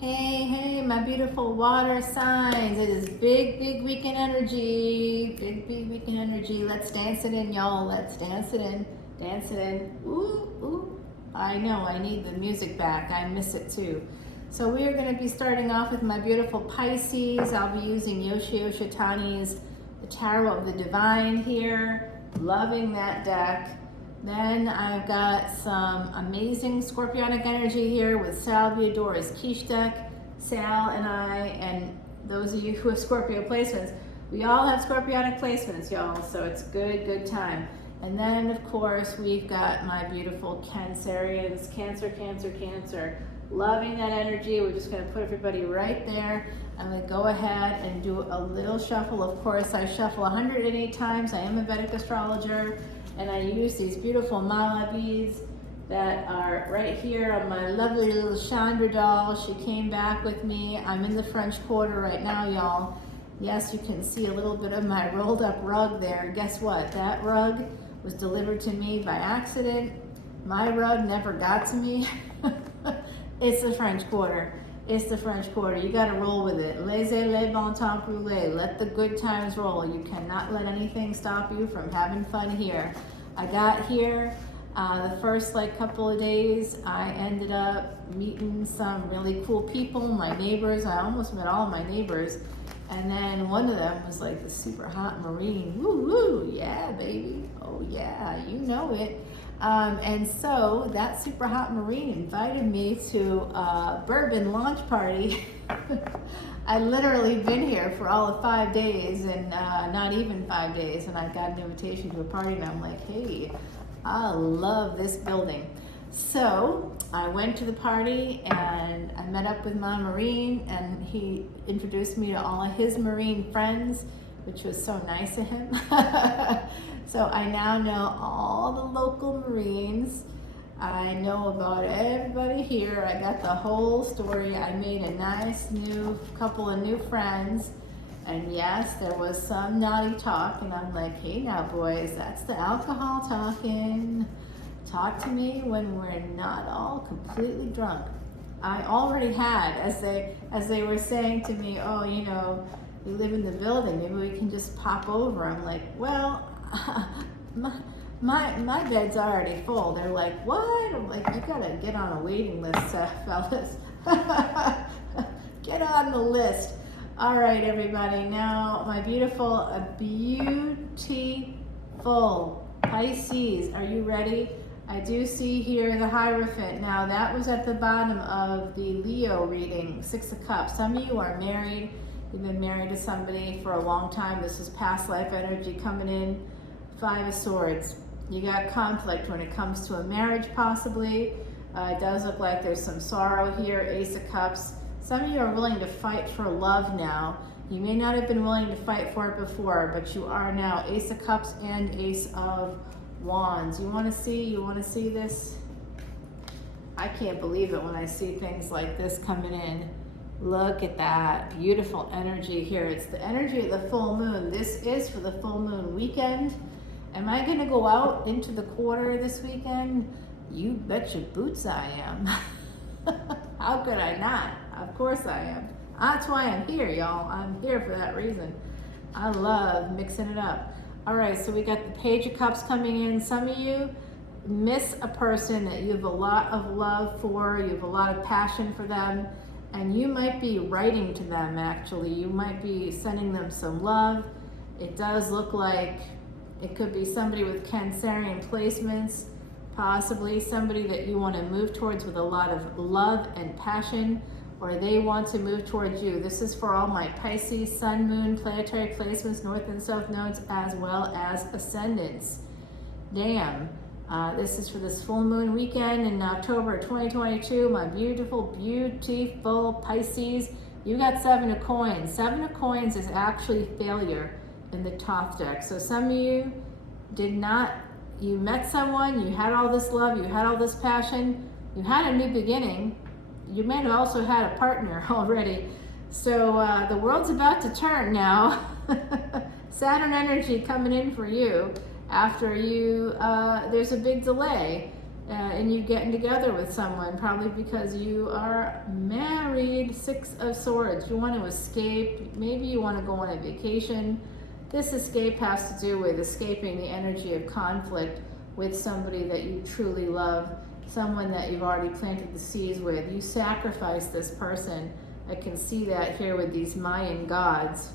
Hey, hey, my beautiful water signs. It is big weekend energy. Big weekend energy. Let's dance it in, y'all. Let's dance it in. Dance it in. Ooh, ooh. I know, I need the music back. I miss it too. So we are going to be starting off with my beautiful Pisces. I'll be using Yoshio Shitani's The Tarot of the Divine here. Loving that deck. Then I've got some amazing Scorpionic energy here with Sal Viadora's Quiche deck. Sal and I, and those of you who have Scorpio placements, we all have Scorpionic placements, y'all, so it's good time. And then, of course, we've got my beautiful Cancerians, Cancer. Loving that energy. We're just going to put everybody right there. I'm going to go ahead and do a little shuffle. Of course, I shuffle 108 times. I am a Vedic astrologer. And I use these beautiful mala beads that are right here on my lovely little Chandra doll. She came back with me. I'm in the French Quarter right now, y'all. Yes, you can see a little bit of my rolled up rug there. Guess what? That rug was delivered to me by accident. My rug never got to me. It's the French Quarter. It's the French Quarter. You got to roll with it. Laissez les bon temps rouler. Let the good times roll. You cannot let anything stop you from having fun here. I got here the first couple of days. I ended up meeting some really cool people, my neighbors. I almost met all of my neighbors. And then one of them was like the super hot Marine. Woo woo, yeah, baby. Oh yeah, you know it. And so that super hot Marine invited me to a bourbon launch party. I literally been here for all of 5 days, and not even 5 days, and I got an invitation to a party, and I'm like, hey, I love this building. So I went to the party, and I met up with my Marine, and he introduced me to all of his Marine friends, which was so nice of him. So I now know all the local Marines. I know about everybody here. I got the whole story. I made a nice couple of new friends. And yes, there was some naughty talk. And I'm like, hey now boys, that's the alcohol talking. Talk to me when we're not all completely drunk. I already had, as they were saying to me, oh, you know, we live in the building, maybe we can just pop over. I'm like, well, my bed's already full. They're like, what? I'm like, you gotta get on a waiting list, fellas. Get on the list. All right, everybody. Now, my beautiful Pisces. Are you ready? I do see here the Hierophant. Now, that was at the bottom of the Leo reading, 6 of Cups. Some of you are married. You've been married to somebody for a long time. This is past life energy coming in. 5 of Swords. You got conflict when it comes to a marriage, possibly. It does look like there's some sorrow here. Ace of Cups. Some of you are willing to fight for love now. You may not have been willing to fight for it before, but you are now. Ace of Cups and Ace of Wands. You want to see this? I can't believe it when I see things like this coming in. Look at that beautiful energy here. It's the energy of the full moon. This is for the full moon weekend. Am I going to go out into the quarter this weekend? You bet your boots I am. How could I not? Of course I am. That's why I'm here, y'all. I'm here for that reason. I love mixing it up. All right, so we got the Page of Cups coming in. Some of you miss a person that you have a lot of love for, you have a lot of passion for them, and you might be writing to them, actually. You might be sending them some love. It does look like it could be somebody with Cancerian placements, possibly somebody that you want to move towards with a lot of love and passion, or they want to move towards you. This is for all my Pisces, Sun, Moon, planetary placements, North and South nodes, as well as Ascendants. Damn. This is for this full moon weekend in October 2022. My beautiful Pisces. You got 7 of Coins. 7 of Coins is actually failure in the Thoth deck. So some of you you met someone, you had all this love, you had all this passion, you had a new beginning. You may have also had a partner already. So the world's about to turn now. Saturn energy coming in for you after there's a big delay. and you getting together with someone, probably because you are married. 6 of Swords. You want to escape. Maybe you want to go on a vacation. This escape has to do with escaping the energy of conflict with somebody that you truly love, someone that you've already planted the seeds with. You sacrifice this person. I can see that here with these Mayan gods.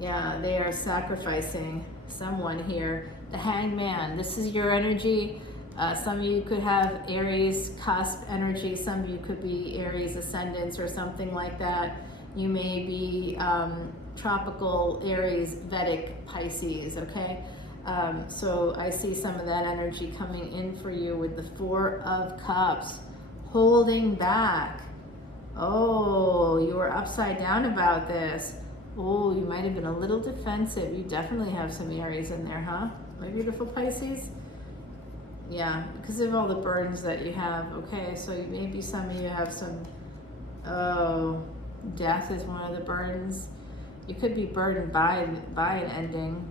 Yeah, they are sacrificing someone here. The Hangman. This is your energy. Some of you could have Aries cusp energy. Some of you could be Aries ascendants or something like that. You may be tropical Aries Vedic Pisces, okay? So I see some of that energy coming in for you with the 4 of Cups. Holding back. Oh, you were upside down about this. Oh, you might have been a little defensive. You definitely have some Aries in there, huh? My beautiful Pisces? Yeah, because of all the burdens that you have. Okay, so maybe some of you have some, death is one of the burdens. You could be burdened by an ending.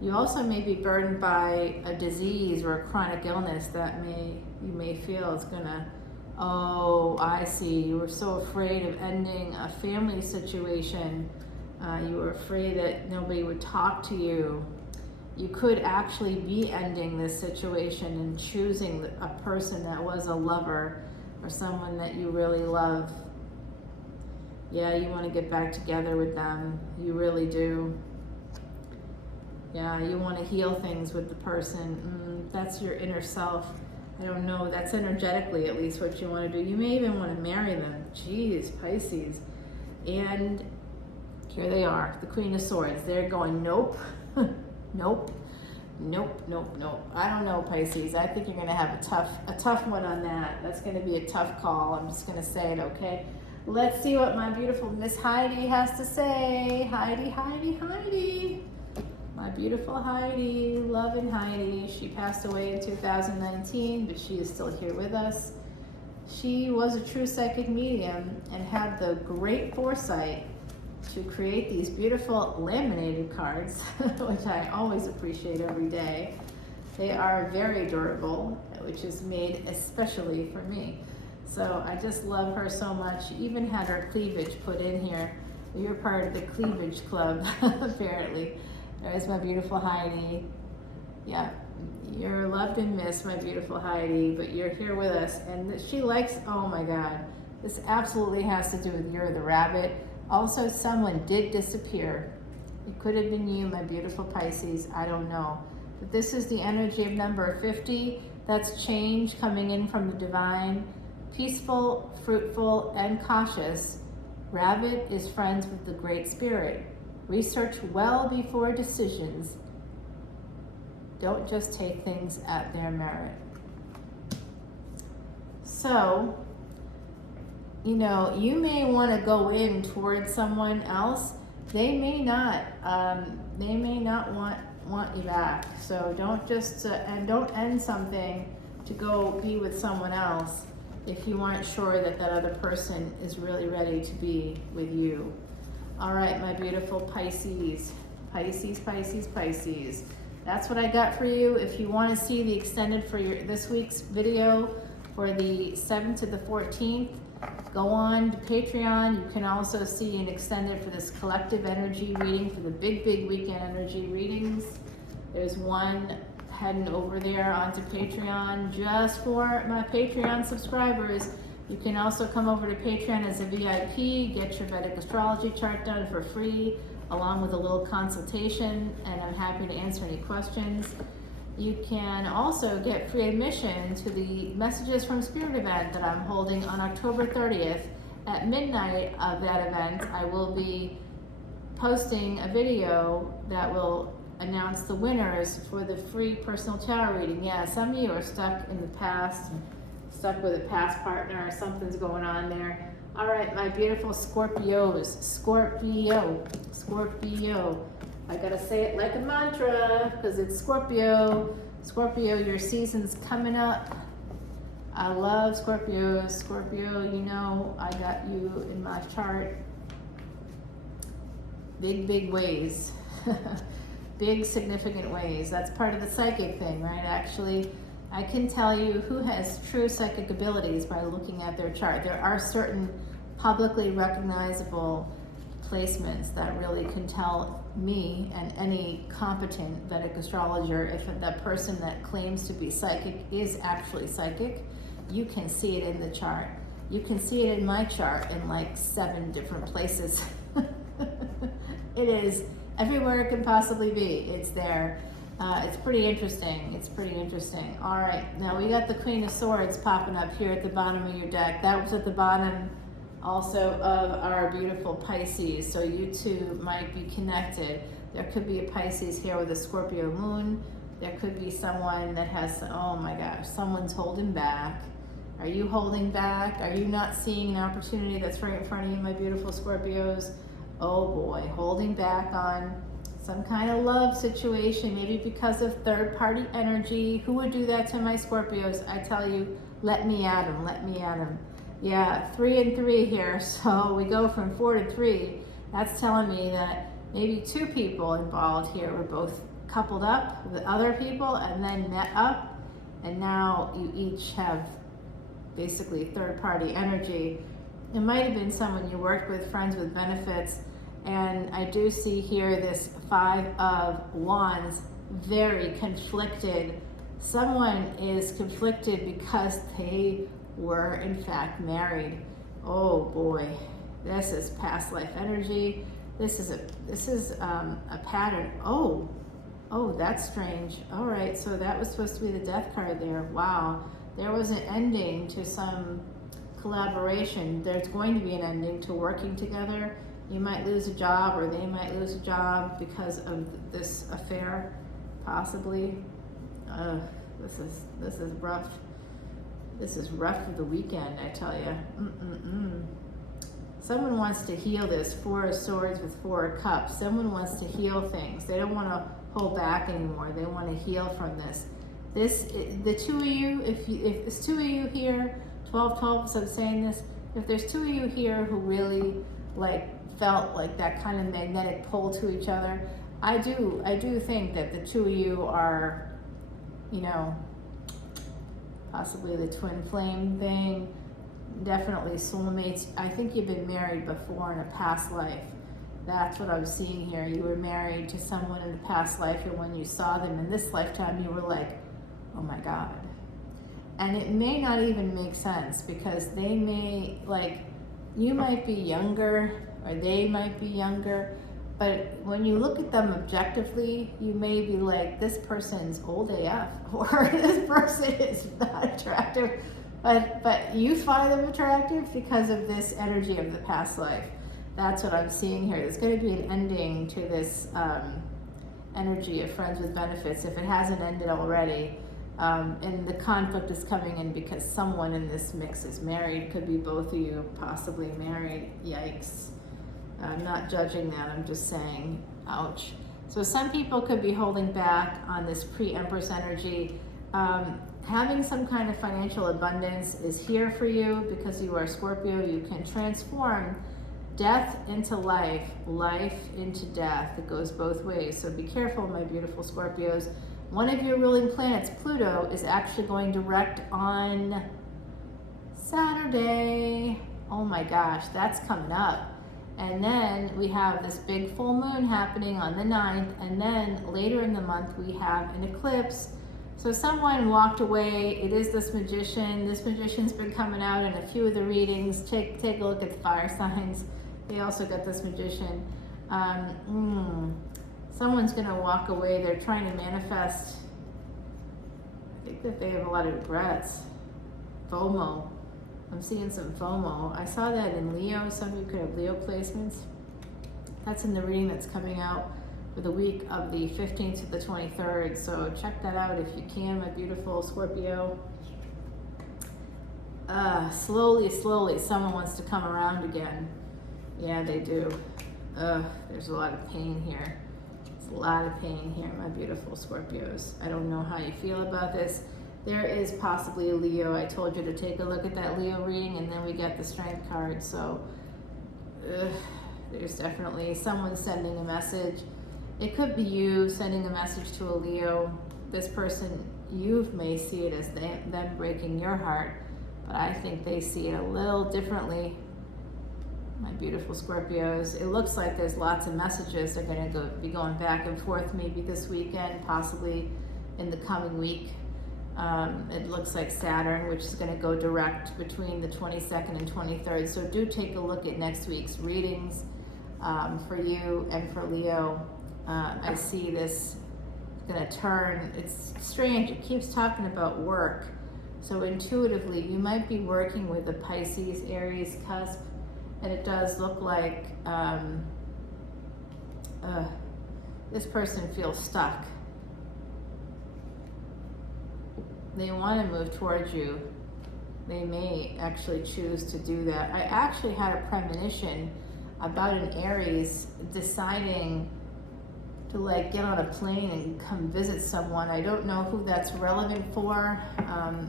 You also may be burdened by a disease or a chronic illness that you may feel is gonna, oh, I see. You were so afraid of ending a family situation. You were afraid that nobody would talk to you. You could actually be ending this situation and choosing a person that was a lover or someone that you really love. Yeah, you want to get back together with them. You really do. Yeah, you want to heal things with the person. That's your inner self. I don't know. That's energetically at least what you want to do. You may even want to marry them. Jeez, Pisces. And here they are, the Queen of Swords. They're going, nope. Nope, nope, nope, nope. I don't know, Pisces. I think you're going to have a tough one on that. That's going to be a tough call. I'm just going to say it, okay? Let's see what my beautiful Miss Heidi has to say. Heidi, Heidi, Heidi. My beautiful Heidi, loving Heidi. She passed away in 2019, but she is still here with us. She was a true psychic medium and had the great foresight to create these beautiful laminated cards, which I always appreciate every day. They are very durable, which is made especially for me. So I just love her so much. She even had her cleavage put in here. You're part of the cleavage club, apparently. There's my beautiful Heidi. Yeah, you're loved and missed, my beautiful Heidi, but you're here with us. And she likes, oh my God, this absolutely has to do with You're the Rabbit. Also, someone did disappear. It could have been you, my beautiful Pisces. I don't know. But this is the energy of number 50. That's change coming in from the divine. Peaceful, fruitful, and cautious. Rabbit is friends with the Great Spirit. Research well before decisions. Don't just take things at their merit. So, you know, you may want to go in towards someone else. They may not want you back. So don't just and don't end something to go be with someone else if you aren't sure that that other person is really ready to be with you. All right, my beautiful Pisces, Pisces, Pisces, Pisces. That's what I got for you. If you want to see the extended for this week's video for the 7th to the 14th, go on to Patreon. You can also see an extended for this collective energy reading for the big weekend energy readings. There's one heading over there onto Patreon just for my Patreon subscribers. You can also come over to Patreon as a VIP, get your Vedic Astrology chart done for free, along with a little consultation, and I'm happy to answer any questions. You can also get free admission to the Messages from Spirit event that I'm holding on October 30th at midnight. Of that event, I will be posting a video that will announce the winners for the free personal tarot reading. Yeah, some of you are stuck in the past, stuck with a past partner, or something's going on there. All right, my beautiful Scorpios, Scorpio. I gotta say it like a mantra because it's Scorpio. Scorpio, your season's coming up. I love Scorpio. Scorpio, you know I got you in my chart. Big ways. Big significant ways. That's part of the psychic thing, right? Actually I can tell you who has true psychic abilities by looking at their chart. There are certain publicly recognizable placements that really can tell me and any competent Vedic astrologer if that person that claims to be psychic is actually psychic. You can see it in the chart. You can see it in my chart in like 7 different places. It is everywhere it can possibly be. It's there. It's pretty interesting. It's pretty interesting. All right, now we got the Queen of Swords popping up here at the bottom of your deck. That was at the bottom also of our beautiful Pisces, so you two might be connected. There could be a Pisces here with a Scorpio moon. There could be someone that has, oh my gosh, someone's holding back. Are you holding back? Are you not seeing an opportunity that's right in front of you, my beautiful Scorpios? Oh boy, holding back on some kind of love situation, maybe because of third-party energy. Who would do that to my Scorpios? I tell you, let me at them, let me at them. Yeah, 3 and 3 here, so we go from 4 to 3. That's telling me that maybe 2 people involved here were both coupled up with other people and then met up, and now you each have basically third-party energy. It might have been someone you worked with, friends with benefits, and I do see here this 5 of Wands, very conflicted. Someone is conflicted because they were in fact married. Oh boy, this is past life energy. This is a pattern. Oh, that's strange. All right, so that was supposed to be the death card there. Wow, there was an ending to some collaboration. There's going to be an ending to working together. You might lose a job, or they might lose a job because of this affair, possibly. This is rough. This is rough for the weekend, I tell you. Someone wants to heal this 4 of Swords with 4 of Cups. Someone wants to heal things. They don't want to hold back anymore. They want to heal from this. The 2 of you, if there's 2 of you here, 12, so I'm saying this, if there's 2 of you here who really felt like that kind of magnetic pull to each other, I do think that the 2 of you are, possibly the twin flame thing, definitely soulmates. I think you've been married before in a past life. That's what I'm seeing here. You were married to someone in a past life, and when you saw them in this lifetime, you were like, oh my God. And it may not even make sense, because they may, you might be younger, or they might be younger, but when you look at them objectively, you may be like, this person's old AF, or this person is not attractive, but you find them attractive because of this energy of the past life. That's what I'm seeing here. There's going to be an ending to this energy of friends with benefits, if it hasn't ended already. And the conflict is coming in because someone in this mix is married. Could be both of you possibly married. Yikes. I'm not judging that, I'm just saying, ouch. So some people could be holding back on this pre-Empress energy. Having some kind of financial abundance is here for you because you are Scorpio. You can transform death into life, life into death. It goes both ways. So be careful, my beautiful Scorpios. One of your ruling planets, Pluto, is actually going direct on Saturday. Oh my gosh, that's coming up. And then we have this big full moon happening on the 9th, and then later in the month we have an eclipse. So someone walked away. It is this magician. This magician's been coming out in a few of the readings. Take a look at the fire signs. They also got this magician. Someone's going to walk away. They're trying to manifest. I think that they have a lot of regrets. FOMO. I'm seeing some FOMO. I saw that in Leo. Some of you could have Leo placements. That's in the reading that's coming out for the week of the 15th to the 23rd. So check that out if you can, my beautiful Scorpio. Slowly, someone wants to come around again. Yeah, they do. There's a lot of pain here. There's a lot of pain here, my beautiful Scorpios. I don't know how you feel about this. There is possibly a Leo. I told you to take a look at that Leo reading, and then we get the Strength card. So there's definitely someone sending a message. It could be you sending a message to a Leo. this person, you may see it as them breaking your heart, but I think they see it a little differently. My beautiful Scorpios, it looks like there's lots of messages that are going to be going back and forth, maybe this weekend, possibly in the coming week. It looks like Saturn, which is going to go direct between the 22nd and 23rd. So do take a look at next week's readings for you and for Leo. I see this going to turn. It's strange. It keeps talking about work. So intuitively, you might be working with a Pisces, Aries cusp. And it does look like this person feels stuck. They want to move towards you. They may actually choose to do that. I actually had a premonition about an Aries deciding to like get on a plane and come visit someone. I don't know who that's relevant for.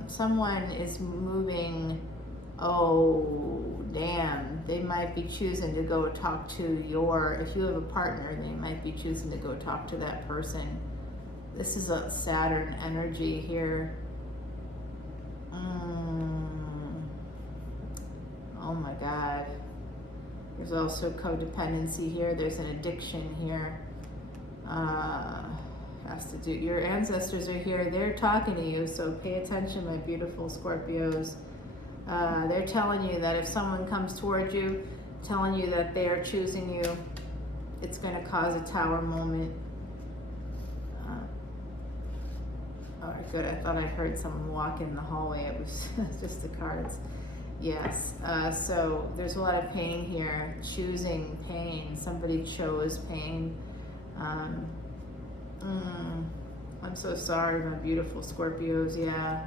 Someone is moving. Oh, damn. They might be choosing to go talk to if you have a partner, they might be choosing to go talk to that person. This is a Saturn energy here. Oh my God. There's also codependency here. There's an addiction here. Has to do, your ancestors are here. They're talking to you, so pay attention, my beautiful Scorpios. They're telling you that if someone comes towards you, telling you that they are choosing you, it's going to cause a tower moment. All right, good. I thought I heard someone walk in the hallway. It was just the cards. Yes. So there's a lot of pain here. Choosing pain. Somebody chose pain. I'm so sorry, my beautiful Scorpios. Yeah.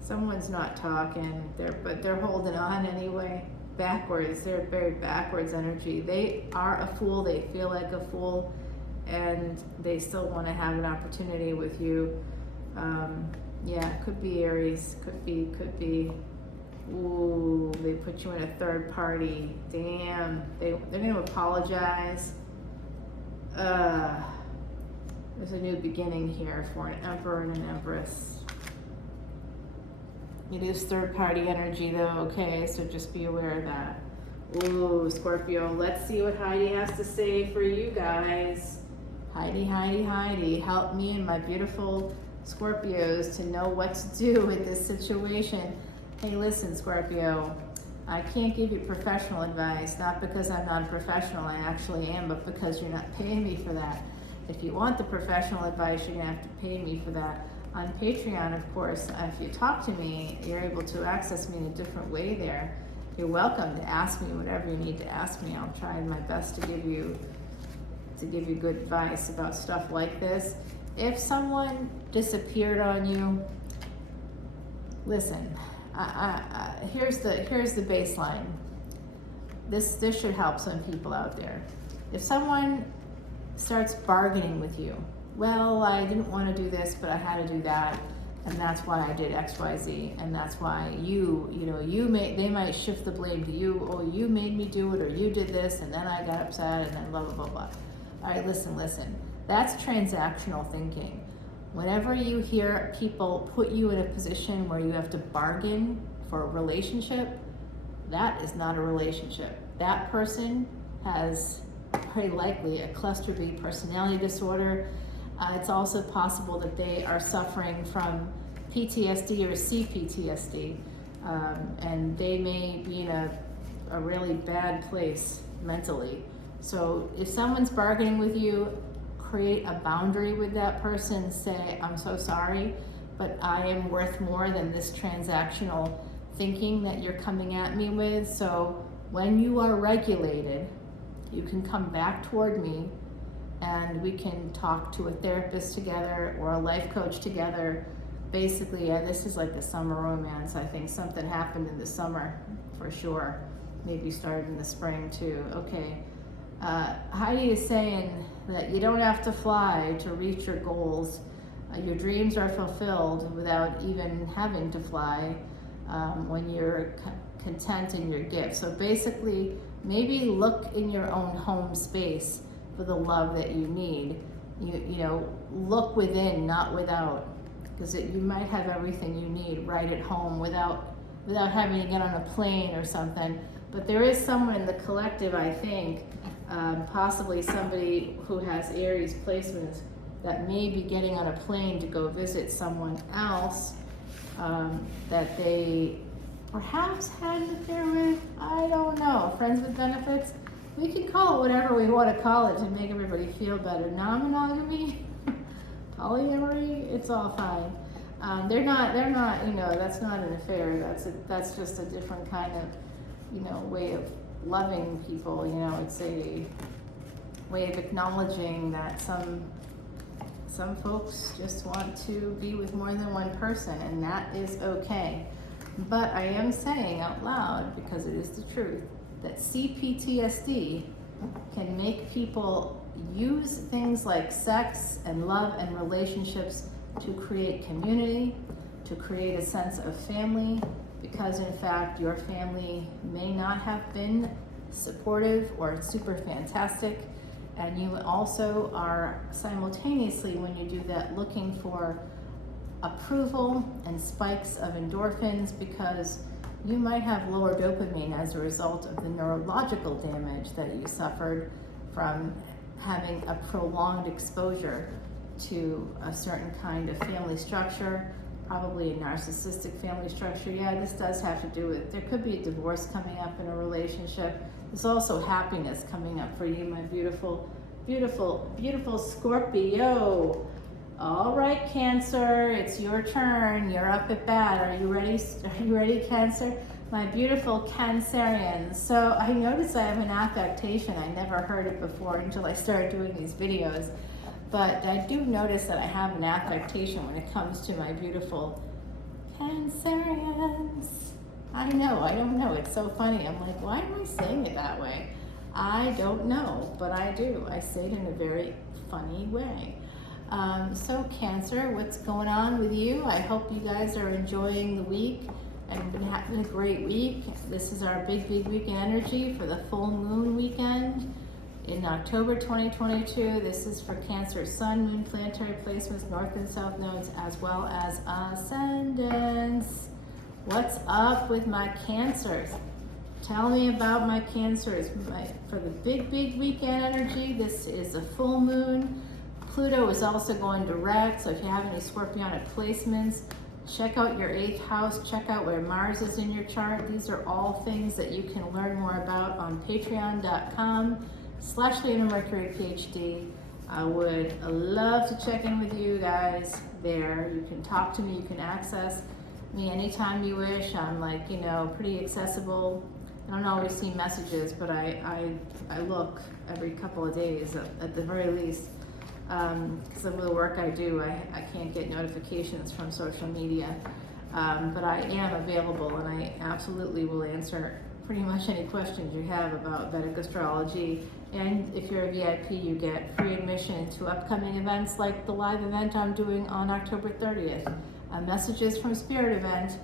Someone's not talking, but they're holding on anyway. Backwards, they're very backwards energy. They are a fool, they feel like a fool, and they still want to have an opportunity with you. Yeah, could be Aries, could be. Ooh, they put you in a third party. Damn, they're going to apologize. There's a new beginning here for an Emperor and an Empress. It is third party energy though, okay? So just be aware of that. Ooh, Scorpio, let's see what Heidi has to say for you guys. Heidi, help me and my beautiful Scorpios to know what to do with this situation. Hey, listen, Scorpio, I can't give you professional advice, not because I'm not a professional, I actually am, but because you're not paying me for that. If you want the professional advice, you're gonna have to pay me for that. On Patreon, of course, if you talk to me, you're able to access me in a different way there. You're welcome to ask me whatever you need to ask me. I'll try my best to give you good advice about stuff like this. If someone disappeared on you, listen, here's the baseline. This should help some people out there. If someone starts bargaining with you, well, I didn't want to do this, but I had to do that, and that's why I did X, Y, Z, and that's why they might shift the blame to you. Oh, you made me do it, or you did this, and then I got upset, and then blah, blah, blah, blah. All right, listen. That's transactional thinking. Whenever you hear people put you in a position where you have to bargain for a relationship, that is not a relationship. That person has very likely a cluster B personality disorder. It's also possible that they are suffering from PTSD or CPTSD, and they may be in a really bad place mentally. So if someone's bargaining with you, create a boundary with that person. Say, I'm so sorry, but I am worth more than this transactional thinking that you're coming at me with. So when you are regulated, you can come back toward me and we can talk to a therapist together or a life coach together. Basically, this is like the summer romance. I think something happened in the summer for sure. Maybe started in the spring too. Okay. Heidi is saying that you don't have to fly to reach your goals. Your dreams are fulfilled without even having to fly when you're content in your gift. So basically, maybe look in your own home space for the love that you need. You know, look within, not without. because you might have everything you need right at home without having to get on a plane or something. But there is someone in the collective, I think, possibly somebody who has Aries placements, that may be getting on a plane to go visit someone else that they perhaps had an affair with. I don't know. Friends with benefits. We can call it whatever we want to call it to make everybody feel better. Non-monogamy, polyamory, it's all fine. They're not, that's not an affair. That's just a different kind of, way of loving people. It's a way of acknowledging that some folks just want to be with more than one person, and that is okay. But I am saying out loud, because it is the truth, that CPTSD can make people use things like sex and love and relationships to create community, to create a sense of family, because in fact your family may not have been supportive or super fantastic, and you also are simultaneously, when you do that, looking for approval and spikes of endorphins, because you might have lower dopamine as a result of the neurological damage that you suffered from having a prolonged exposure to a certain kind of family structure, probably a narcissistic family structure. Yeah, this does have to do with, there could be a divorce coming up in a relationship. There's also happiness coming up for you, my beautiful, beautiful, beautiful Scorpio. All right, Cancer, it's your turn. You're up at bat. Are you ready? Are you ready, Cancer? My beautiful Cancerians. So I noticed I have an affectation. I never heard it before until I started doing these videos. But I do notice that I have an affectation when it comes to my beautiful Cancerians. I don't know. It's so funny. I'm like, why am I saying it that way? I don't know, but I do. I say it in a very funny way. So Cancer, what's going on with you? I hope you guys are enjoying the week and been having a great week. This is our big weekend energy for the full moon weekend in October 2022. This is for Cancer, Sun, Moon, planetary placements, North and South nodes, as well as ascendants. What's up with my Cancers? Tell me about my Cancers. For the big weekend energy, this is a full moon. Pluto is also going direct, so if you have any Scorpionic placements, check out your 8th house, check out where Mars is in your chart. These are all things that you can learn more about on patreon.com/leonamercuryphd. I would love to check in with you guys there. You can talk to me, you can access me anytime you wish. I'm pretty accessible. I don't always see messages, but I look every couple of days at the very least. Because of the work I do, I can't get notifications from social media, but I am available, and I absolutely will answer pretty much any questions you have about Vedic astrology. And if you're a VIP, you get free admission to upcoming events like the live event I'm doing on October 30th. Messages from Spirit event,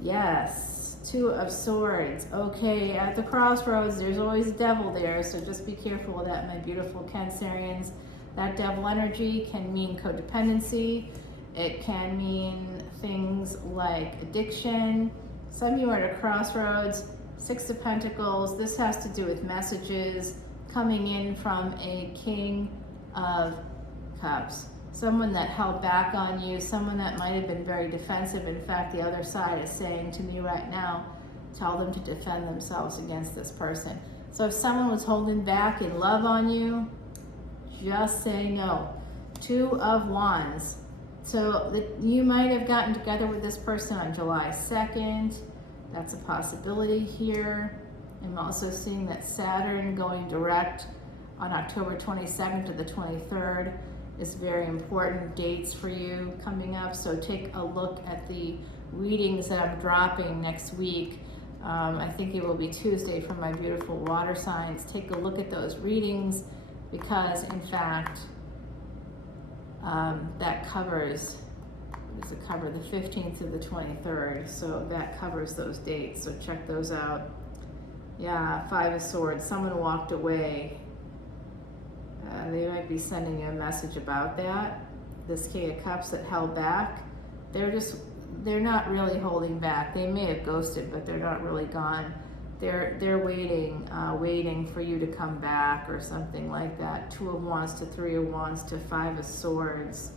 yes. 2 of Swords. Okay, at the crossroads, there's always a devil there, so just be careful of that, my beautiful Cancerians. That devil energy can mean codependency. It can mean things like addiction. Some of you are at a crossroads. 6 of Pentacles. This has to do with messages coming in from a King of Cups. Someone that held back on you, someone that might have been very defensive. In fact, the other side is saying to me right now, tell them to defend themselves against this person. So if someone was holding back in love on you, just say no. 2 of Wands. So you might have gotten together with this person on July 2nd. That's a possibility here. I'm also seeing that Saturn going direct on October 22nd to the 23rd is very important dates for you coming up. So take a look at the readings that I'm dropping next week. I think it will be Tuesday for my beautiful water signs. Take a look at those readings, because in fact, that covers, what does it cover? The 15th to the 23rd. So that covers those dates. So check those out. Yeah, 5 of Swords. Someone walked away. They might be sending you a message about that. This King of Cups that held back. they're not really holding back. They may have ghosted, but they're not really gone. They're waiting for you to come back or something like that. 2 of Wands to 3 of Wands to 5 of Swords.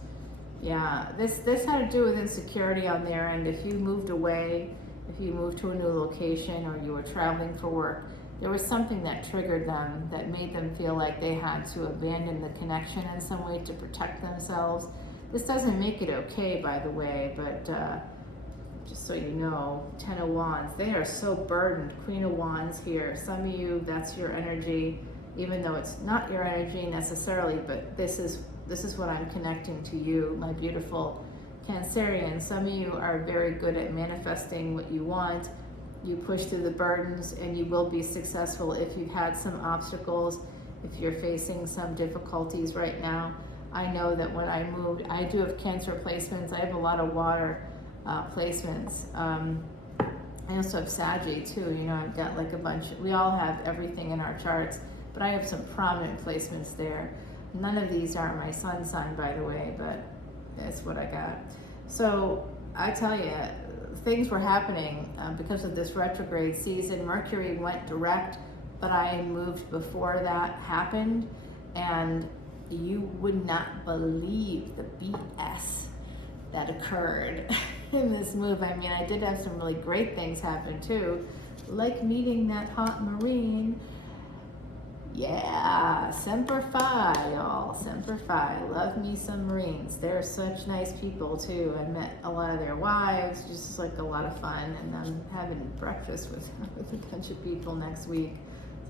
Yeah, this had to do with insecurity on their end. If you moved away, if you moved to a new location, or you were traveling for work, there was something that triggered them, that made them feel like they had to abandon the connection in some way to protect themselves. This doesn't make it okay, by the way, but just so you know, 10 of Wands, they are so burdened. Queen of Wands here. Some of you, that's your energy, even though it's not your energy necessarily, but this is what I'm connecting to you, my beautiful Cancerian. Some of you are very good at manifesting what you want. You push through the burdens, and you will be successful if you've had some obstacles, if you're facing some difficulties right now. I know that when I moved, I do have Cancer placements. I have a lot of water placements. I also have Saggy too. You know, I've got like a bunch. We all have everything in our charts, but I have some prominent placements there. None of these are my sun sign, by the way, but that's what I got. So I tell you, things were happening because of this retrograde season. Mercury went direct, but I moved before that happened, and you would not believe the BS that occurred in this move. I mean, I did have some really great things happen too, like meeting that hot Marine. Yeah, Semper Fi, y'all. Semper Fi. Love me some Marines. They're such nice people too. I met a lot of their wives, just like a lot of fun, and I'm having breakfast with a bunch of people next week,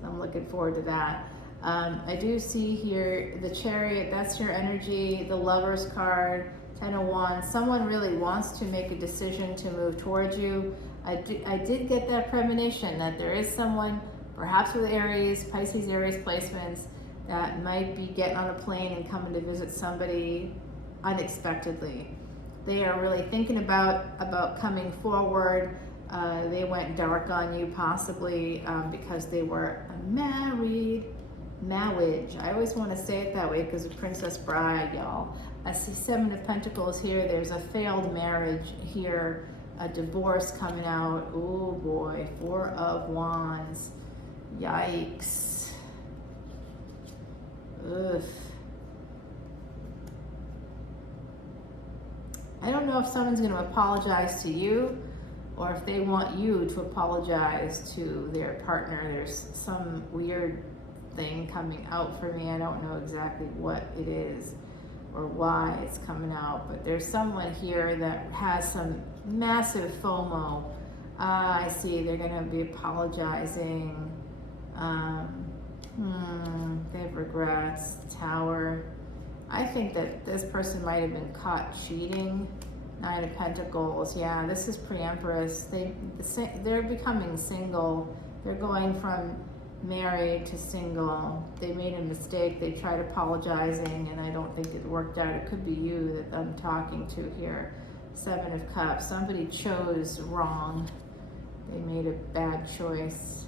so I'm looking forward to that. I do see here the Chariot, that's your energy, the Lover's card, 10 of Wands. Someone really wants to make a decision to move towards you. I did get that premonition that there is someone, perhaps with Aries, Pisces, Aries placements, that might be getting on a plane and coming to visit somebody unexpectedly. They are really thinking about coming forward. They went dark on you possibly because they were married. Marriage. I always want to say it that way because of Princess Bride, y'all. I see 7 of Pentacles here. There's a failed marriage here, a divorce coming out. Oh boy, 4 of Wands. Yikes. Ugh. I don't know if someone's going to apologize to you or if they want you to apologize to their partner. There's some weird thing coming out for me. I don't know exactly what it is or why it's coming out, but there's someone here that has some massive FOMO. I see they're going to be apologizing. They have regrets. Tower. I think that this person might have been caught cheating. 9 of Pentacles. Yeah, this is pre-Empress. They're becoming single. They're going from married to single. They made a mistake. They tried apologizing, and I don't think it worked out. It could be you that I'm talking to here. 7 of Cups. Somebody chose wrong. They made a bad choice.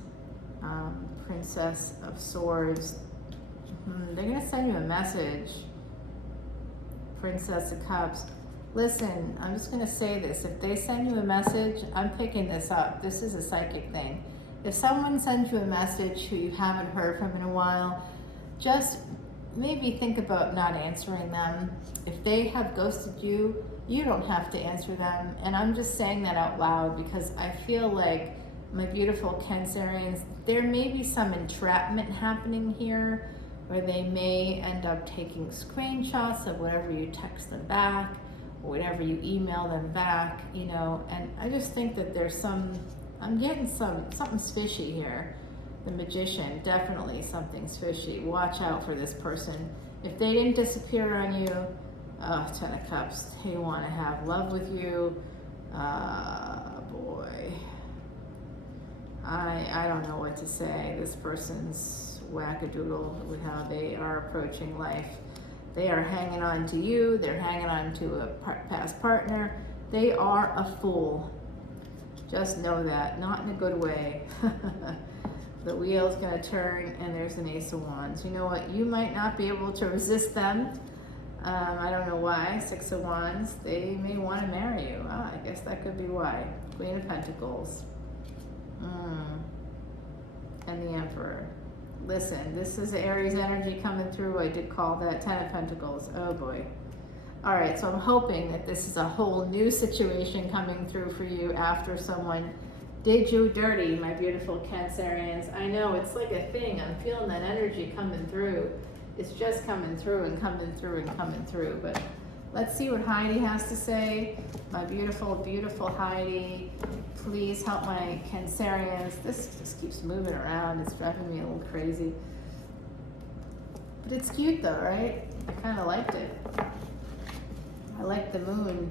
Princess of Swords. They're going to send you a message. Princess of Cups. Listen, I'm just going to say this. If they send you a message, I'm picking this up. This is a psychic thing. If someone sends you a message who you haven't heard from in a while, just maybe think about not answering them. If they have ghosted you, you don't have to answer them. And I'm just saying that out loud because I feel like my beautiful Cancerians, there may be some entrapment happening here where they may end up taking screenshots of whatever you text them back or whatever you email them back, you know, and I just think that there's I'm getting something's fishy here. The Magician, definitely something's fishy. Watch out for this person. If they didn't disappear on you, 10 of Cups, they want to have love with you. Boy. I don't know what to say. This person's wackadoodle with how they are approaching life. They are hanging on to you. They're hanging on to a past partner. They are a fool. Just know that. Not in a good way. The wheel's going to turn and there's an Ace of Wands. You know what? You might not be able to resist them. I don't know why. 6 of Wands. They may want to marry you. I guess that could be why. Queen of Pentacles. And the Emperor. Listen, this is Aries energy coming through. I did call that 10 of Pentacles. Oh boy. All right, so I'm hoping that this is a whole new situation coming through for you after someone did you dirty, my beautiful Cancerians. I know, it's like a thing. I'm feeling that energy coming through. It's just coming through and coming through and coming through. But let's see what Heidi has to say. My beautiful, beautiful Heidi. Please help my Cancerians. This just keeps moving around. It's driving me a little crazy. But it's cute though, right? I kind of liked it. I like the moon.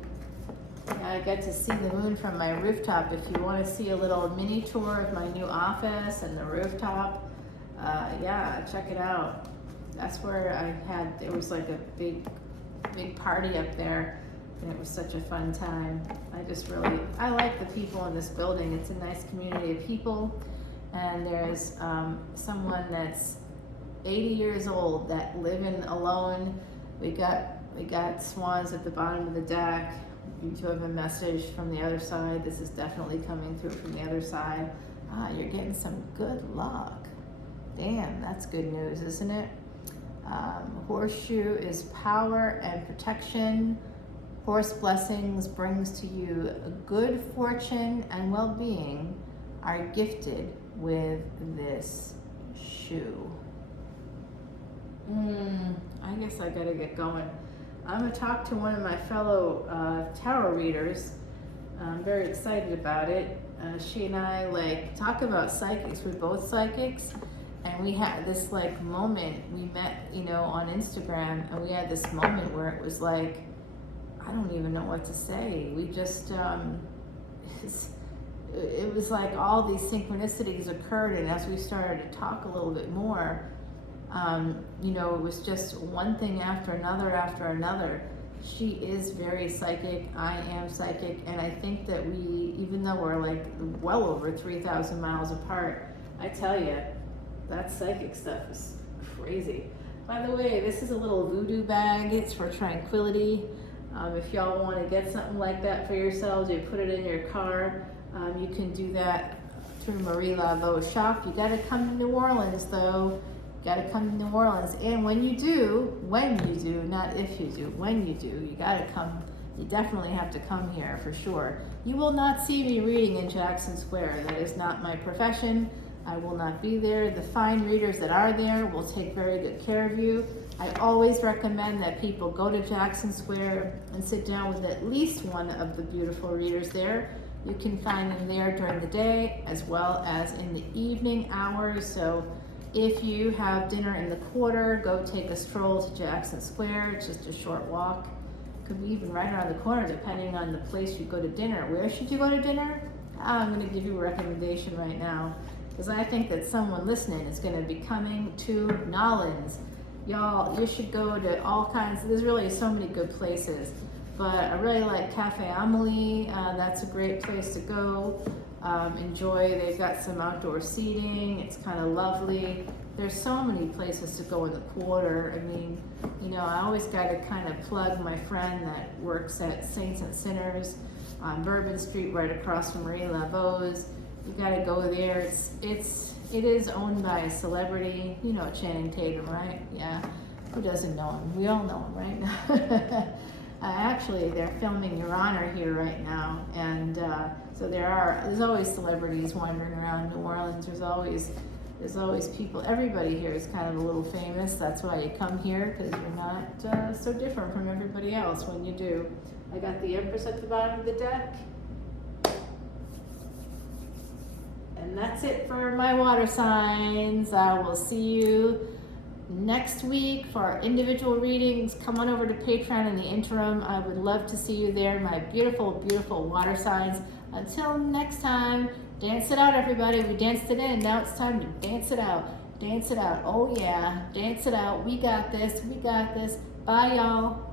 I get to see the moon from my rooftop. If you want to see a little mini tour of my new office and the rooftop, yeah, check it out. That's where it was like a big party up there, and it was such a fun time. I like the people in this building. It's a nice community of people, and there's someone that's 80 years old that living alone. We got swans at the bottom of the deck. You do have a message from the other side. This is definitely coming through from the other side. You're getting some good luck. Damn, that's good news, isn't it? Horseshoe is power and protection. Horse blessings brings to you a good fortune and well-being are gifted with this shoe. I guess I gotta get going. I'm gonna talk to one of my fellow tarot readers. I'm very excited about it. She and I talk about psychics. We're both psychics, and we had this moment. We met, on Instagram, and we had this moment where it was like, I don't even know what to say. We just, it was like all these synchronicities occurred, and as we started to talk a little bit more, it was just one thing after another. She is very psychic. I am psychic. And I think that we, even though we're well over 3,000 miles apart, I tell you, that psychic stuff is crazy. By the way, this is a little voodoo bag. It's for tranquility. If y'all want to get something like that for yourselves, you put it in your car. You can do that through Marie Laveau's shop. You got to come to New Orleans, though. You got to come to New Orleans. And when you do, not if you do, when you do, you got to come. You definitely have to come here for sure. You will not see me reading in Jackson Square. That is not my profession. I will not be there. The fine readers that are there will take very good care of you. I always recommend that people go to Jackson Square and sit down with at least one of the beautiful readers there. You can find them there during the day as well as in the evening hours. So if you have dinner in the quarter, go take a stroll to Jackson Square. It's just a short walk. Could be even right around the corner depending on the place you go to dinner. Where should you go to dinner? I'm going to give you a recommendation right now, because I think that someone listening is going to be coming to Nolans. Y'all, you should go to all kinds. There's really so many good places, but I really like Cafe Amelie. That's a great place to go. Enjoy. They've got some outdoor seating. It's kind of lovely. There's so many places to go in the quarter. I mean, I always got to kind of plug my friend that works at Saints and Sinners on Bourbon Street, right across from Marie Laveau's. You got to go there. It is owned by a celebrity. You know Channing Tatum, right? Yeah. Who doesn't know him? We all know him, right? Actually, they're filming Your Honor here right now, and so there's always celebrities wandering around New Orleans. There's always people. Everybody here is kind of a little famous. That's why you come here, because you're not so different from everybody else when you do. I got the Empress at the bottom of the deck. And that's it for my water signs. I will see you next week for our individual readings. Come on over to Patreon in the interim. I would love to see you there, my beautiful, beautiful water signs. Until next time, dance it out, everybody. We danced it in. Now it's time to dance it out. Dance it out. Oh, yeah. Dance it out. We got this. We got this. Bye, y'all.